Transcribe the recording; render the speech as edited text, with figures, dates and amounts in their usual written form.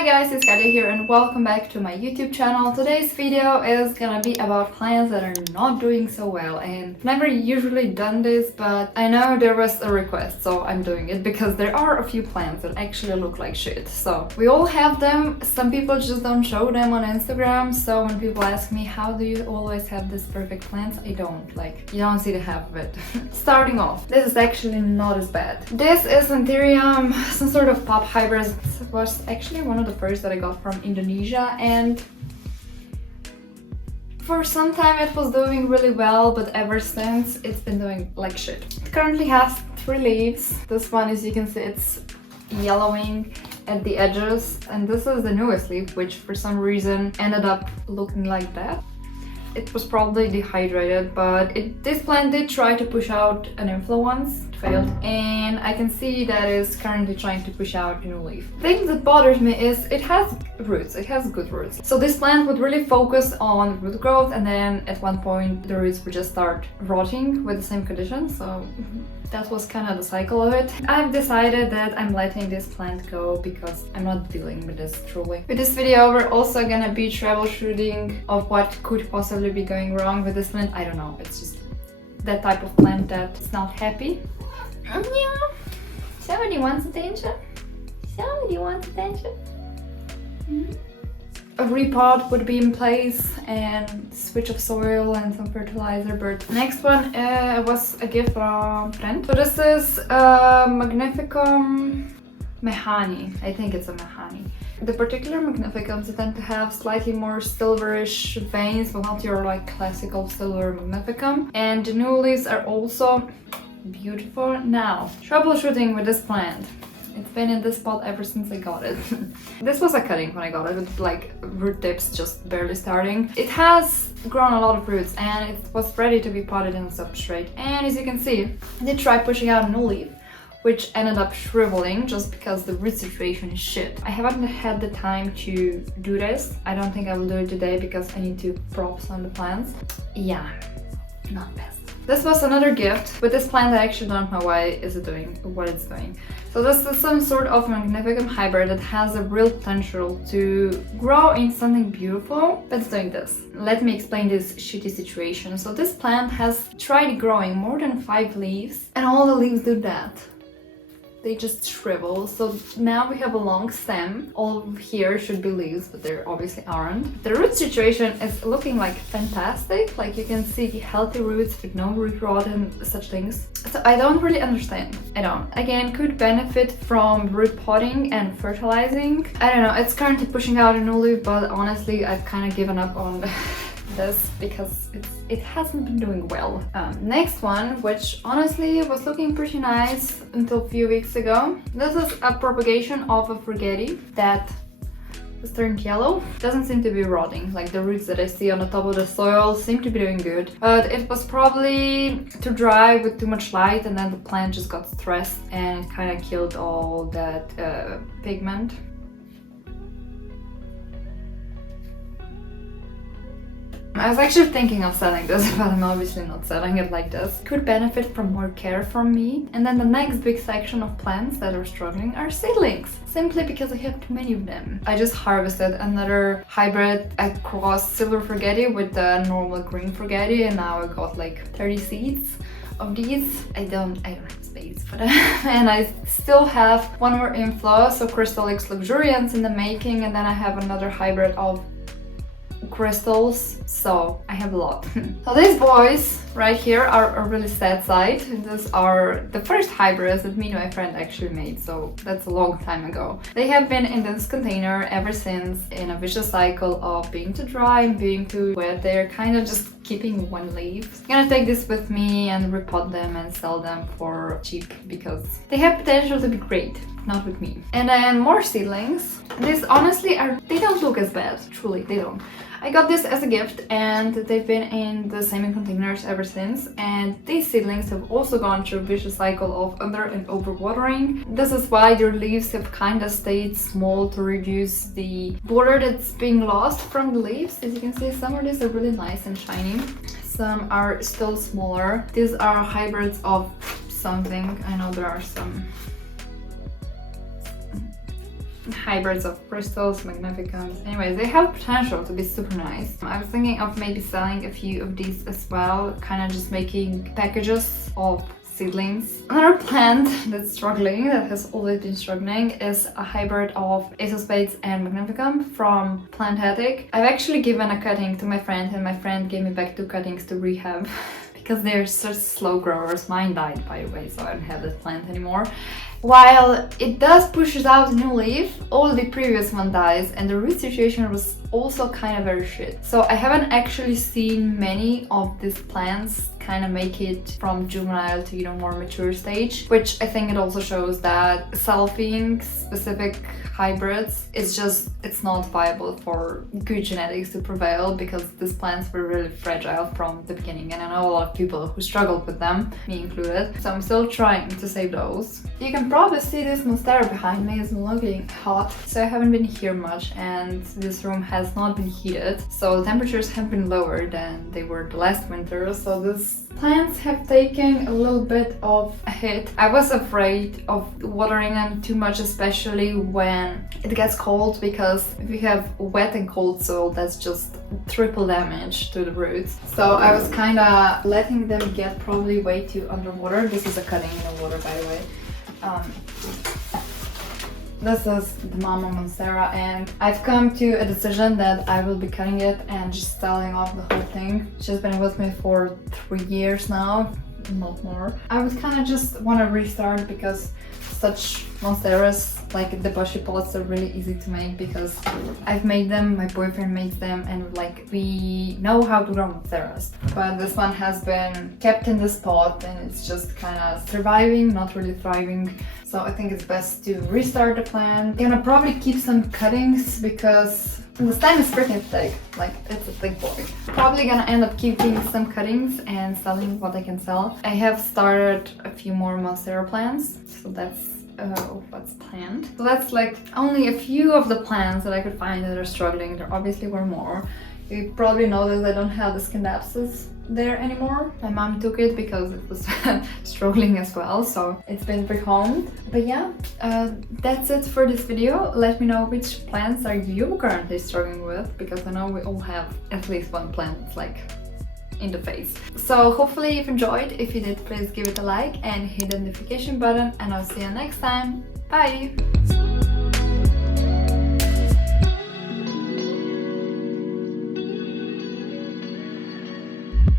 Hi guys, it's Katya here and welcome back to my YouTube channel. Today's video is gonna be about plants that are not doing so well, and I've never usually done this, but I know there was a request, so I'm doing it because there are a few plants that actually look like shit. So we all have them, some people just don't show them on Instagram, so when people ask me how do you always have this perfect plants, I don't. Like, you don't see the half of it. Starting off, this is actually not as bad. This is Anthurium, some sort of pop hybrid. It was actually one of the first that I got from Indonesia, and for some time it was doing really well, but ever since it's been doing like shit. It currently has 3 leaves. This one, as you can see, it's yellowing at the edges, and this is the newest leaf, which for some reason ended up looking like that. It was probably dehydrated, but this plant did try to push out an inflow once. It failed, and I can see that it's currently trying to push out a new leaf. The thing that bothers me is it has roots, it has good roots. So this plant would really focus on root growth, and then at one point the roots would just start rotting with the same conditions. So that was kind of the cycle of it. I've decided that I'm letting this plant go because I'm not dealing with this truly. With this video, we're also gonna be troubleshooting of what could possibly be going wrong with this plant. I don't know, it's just that type of plant that's not happy. Yeah. Somebody wants attention. Somebody wants attention. A repot would be in place, and switch of soil and some fertilizer. But next one was a gift from a friend. So this is Magnificum Mehani. I think it's a Mehani. The particular Magnificums tend to have slightly more silverish veins, but not your like classical silver Magnificum. And the new leaves are also beautiful. Now, troubleshooting with this plant. It's been in this spot ever since I got it. This was a cutting when I got it, with like root tips just barely starting. It has grown a lot of roots and it was ready to be potted in a substrate. And as you can see, I did try pushing out a new leaf, which ended up shriveling just because the root situation is shit. I haven't had the time to do this. I don't think I will do it today because I need to prop some of the plants. Yeah, not best. This was another gift with this plant. I actually don't know why is it doing what it's doing. So this is some sort of Magnificum hybrid that has a real potential to grow in something beautiful, but it's doing this. Let me explain this shitty situation. So this plant has tried growing more than 5 leaves, and all the leaves do that. They just shrivel. So now we have a long stem. All of here should be leaves, but there obviously aren't. The root situation is looking like fantastic. Like you can see healthy roots with no root rot and such things. So I don't really understand. I don't. Again, could benefit from root potting and fertilizing. I don't know. It's currently pushing out a new leaf, but honestly, I've kind of given up on this because it hasn't been doing well. Next one, which honestly was looking pretty nice until a few weeks ago. This is a propagation of a Forgetti that has turned yellow. Doesn't seem to be rotting. Like the roots that I see on the top of the soil seem to be doing good, but it was probably too dry with too much light, and then the plant just got stressed and it kind of killed all that pigment. I was actually thinking of selling this, but I'm obviously not selling it like this. Could benefit from more care from me. And then the next big section of plants that are struggling are seedlings, simply because I have too many of them. I just harvested another hybrid across silver Forgetti with the normal green Forgetti, and now I got like 30 seeds of these. I don't have space for that. And I still have one more inflow, so Crystallix luxurians in the making, and then I have another hybrid of crystals, so I have a lot. So these boys right here are a really sad sight. These are the first hybrids that me and my friend actually made, so that's a long time ago. They have been in this container ever since, in a vicious cycle of being too dry and being too wet. They're kind of just keeping one leaf. I'm gonna take this with me and repot them and sell them for cheap because they have potential to be great. Not with me. And then more seedlings. These honestly they don't look as bad, truly, they don't. I got this as a gift and they've been in the same containers ever since, and these seedlings have also gone through a vicious cycle of under and overwatering. This is why their leaves have kind of stayed small to reduce the border that's being lost from the leaves. As you can see, some of these are really nice and shiny. Some are still smaller. These are hybrids of something. I know there are some hybrids of crystals, magnificums. Anyways, they have potential to be super nice. I was thinking of maybe selling a few of these as well, kind of just making packages of seedlings. Another plant that's struggling, that has always been struggling, is a hybrid of Ace of Spades and Magnificum from Plant Attic. I've actually given a cutting to my friend, and my friend gave me back 2 cuttings to rehab because they're such slow growers. Mine died, by the way, so I don't have this plant anymore. While it does pushes out a new leaf, all the previous one dies, and the root situation was also kind of very shit. So I haven't actually seen many of these plants kind of make it from juvenile to, you know, more mature stage, which I think it also shows that selfing specific hybrids is just, it's not viable for good genetics to prevail, because these plants were really fragile from the beginning, and I know a lot of people who struggled with them, me included, so I'm still trying to save those. You can probably see this monstera behind me is looking hot, so I haven't been here much, and this room has not been heated, so the temperatures have been lower than they were the last winter, so these plants have taken a little bit of a hit. I was afraid of watering them too much, especially when it gets cold, because if you have wet and cold soil, that's just triple damage to the roots. So I was kind of letting them get probably way too underwater. This is a cutting in the water, by the way. This is the Mama Monstera, and I've come to a decision that I will be cutting it and just selling off the whole thing. She's been with me for 3 years now, not more. I would kind of just want to restart, because such monsteras, like the bushy pots, are really easy to make because I've made them, my boyfriend makes them, and like we know how to grow monsteras. But this one has been kept in this pot and it's just kind of surviving, not really thriving. So I think it's best to restart the plant. I'm gonna probably keep some cuttings because the stem is pretty thick, like it's a thick boy. Probably gonna end up keeping some cuttings and selling what I can sell. I have started a few more monstera plants, so that's what's planned. So that's like only a few of the plants that I could find that are struggling. There obviously were more. You probably noticed I don't have the scindapsus there anymore. My mom took it because it was struggling as well, so it's been rehomed. But yeah, that's it for this video. Let me know which plants are you currently struggling with, because I know we all have at least one plant that's like in the face. So hopefully you've enjoyed. If you did, please give it a like and hit the notification button, and I'll see you next time. Bye!